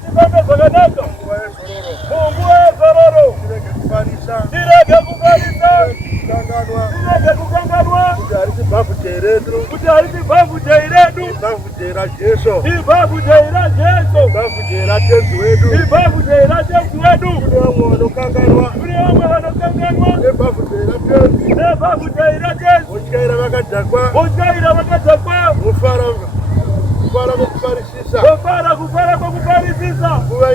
chipambe zvakanaka. Mungu wezororo. Tirege kufarisa. Tirege kukanganwa. Kuti harisi bhafu jairedu. Ibhafu jaira Jesu. Ibhafu jaira Jesu wedu. Kune vamwe vanokanganwa. Nebhafu jaira Jesu. Votyaira vakadzakwa. Kufara kufarisisa. Nguva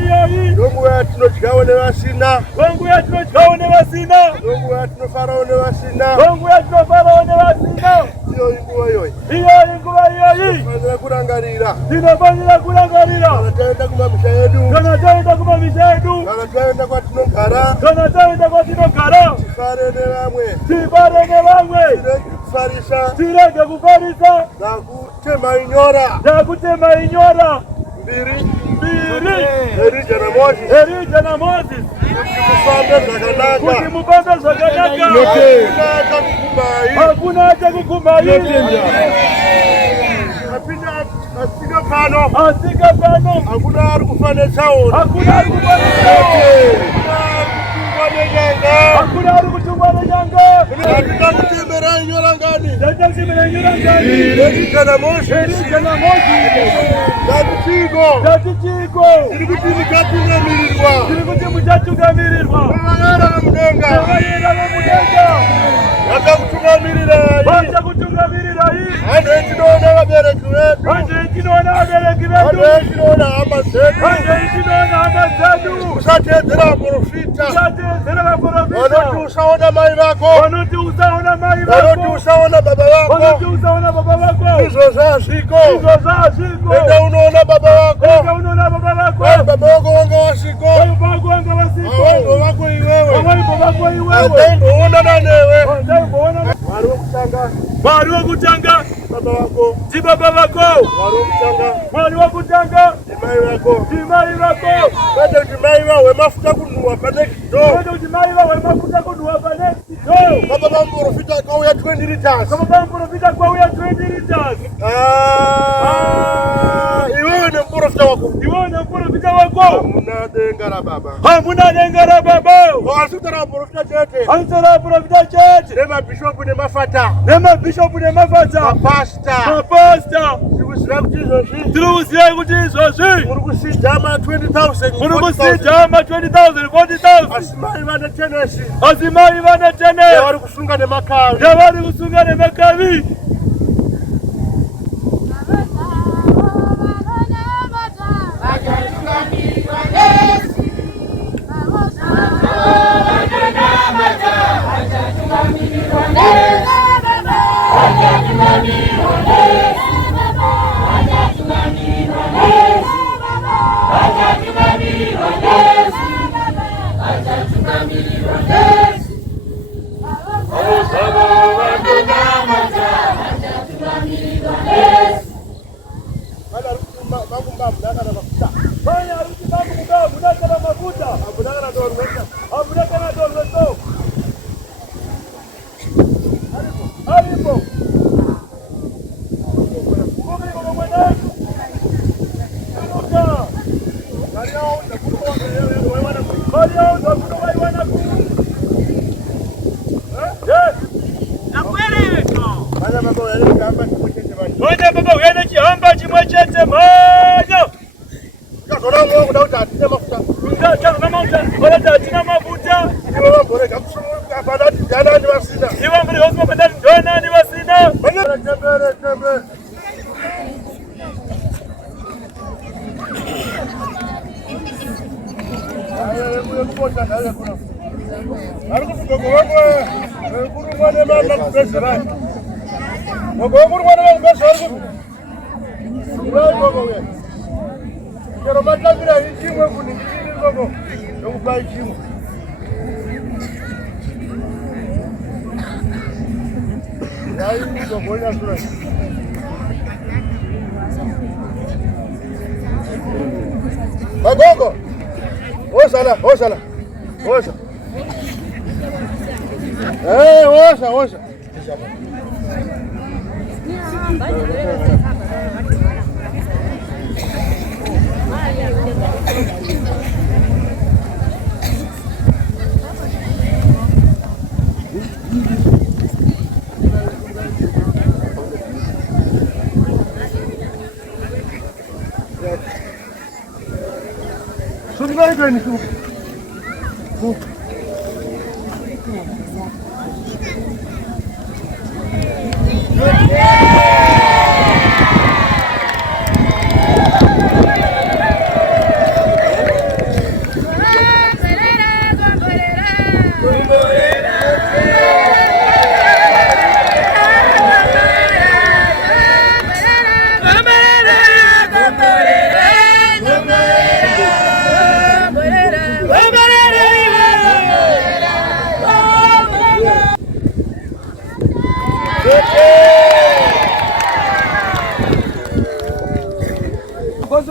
iyoyi nonguva yatinodyawo nevasina. Nonguva yatinodyawo nevasina. Nonguva yatinofarawo nevasina. Nonguva yatinofarawo nevasina. Iyoyi nguva iyoyi. Iyoyi nguva iyoyi. Tinofanira kurangarira. Tinofanira kurangarira. Kana taenda kumamisha yedu. Kana taenda kumamisha yedu. Kana taenda kwatinogara. Kana taenda kwatinogara. Tifare nevamwe. Tifare nevamwe. Tirege kufarisa. Tirege kufarisa. Ndakutema inyora. Ndakutema inyora. Mbiri. Elijah na Moses. Kuti mufambe zvakanaka. Hakuna haja kukumbai. Asika pano. Hakuna ari kufane tsaona. Hakuna ari kufane Hakuna ari kutungwa nenyanga. Ndakutemera inyora ngani. Ndakutemera inyora ngani. Elijah na Moses. Ndatichiko. Tiri kuti muchatungamirirwa. Vavayera vamudenga. Vakakutungamirirai. Vanhu vetinoona vabereki vedu. Vanhu vetinoona hama dzedu. Usateedzera vaprofita. Vanoti usaona mai vako. Vanoti usaona baba vako. Izvo zvazviko. Enda unoona baba vako. Baba vako vanga vasiko. Avaimbo vako iwewe. Avaimboonana newe. Mwari wokutanga baba vako. Ndi baba vako. Mwari wokutanga ndi mai vako. Kwete kuti mai vawe mafuta kunhuhwa pane chitoo. Baba vamuprofita kwauya 20 liters. Iwewe nemuprofita wako. Hamuna denga ra baba. Asitara muprofita chete. Nemabhishopu nemafata. Mapasta. Tirikuziva kuti izvozvi. Muri kusijama 20,000. 40,000. Asimai vane tenesi. Yavari kusunga nemakavi. Baba uyana chihamba chimwe chete manya. Kazona mwa kuda kuti atina mafuta. Kazona mafuta. Wala atina mafuta. Iwe vamborega kusumuka padati ndana ndi vasina. Iwe mbiri hosima padati ndana ndi vasina. Tembe. Ayo kuyo kupota ndale kuna. Ari kufuka wako. Kuri mwana mama kubesera. Kuri mwana mama kubesera. Wewe. Kero matavira ichimwe kuningirira ngoko. Nokupa ichimwe. Yayi ngobona sura. Bagongo. Osala. Osha. Osha. Sungaigeni tu.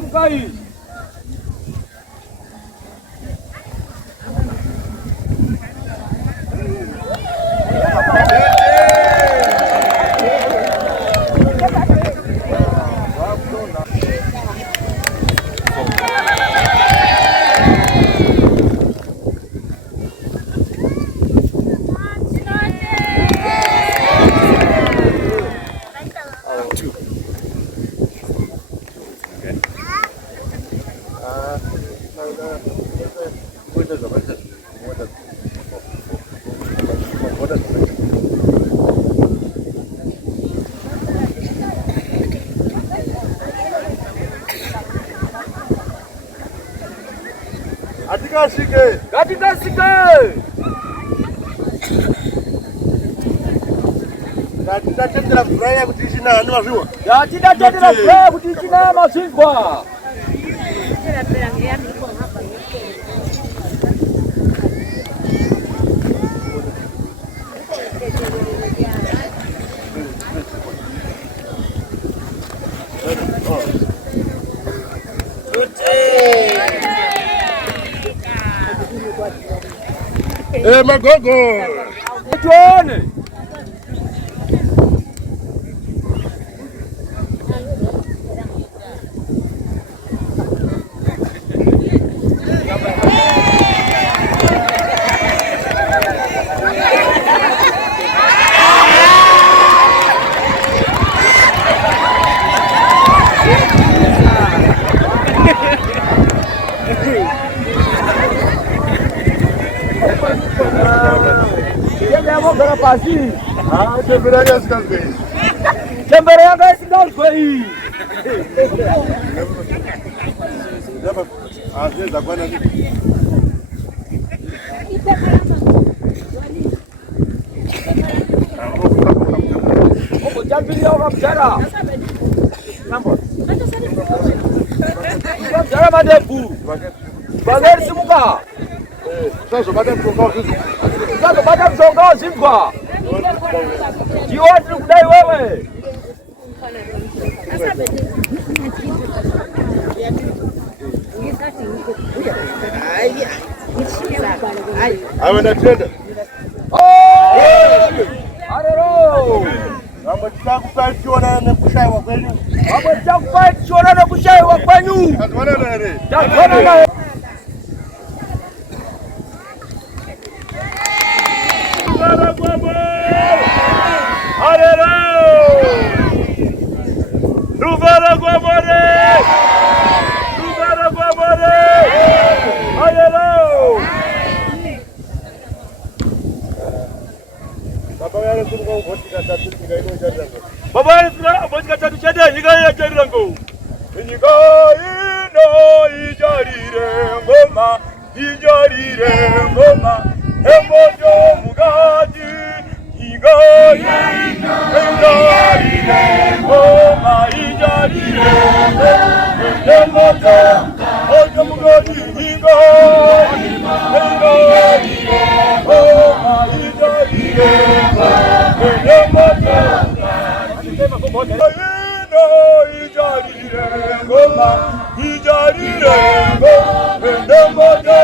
Mkai. Katika sike. Tatitachendera furaha kuti ichina ani mazviwa. Tatitachendera furaha kuti ichina mazviwa. Magogo. Tuone. Pasti. Temperanya sekali. Temperanya sekali. Dapat. Asli zakwana ni. Opo jambi ya bicara. Nampo. Bicara madebu. Bagar semuka. Sasa madam songa hizo. Sasa madam songa zimba. Jiwa tukudai wewe. Awe na tenda. Arero. Mambo tutakupachiona na kushaiwa kwenu. Mambo tutakupachiona na kushaiwa kwenu. Atwana na re. Atwana na Baba yangu botika tatu chede nyika ya jarirango. Nyika ino ijarire ngoma, ijarire ngoma. Emojo mugaji, nyika ino ijarire ngoma, ijarire ngoma. Emojo mugaji, nyika ino ijarire ngoma, ijarire ngoma. Ijarire ngoma, ijarire ngoma,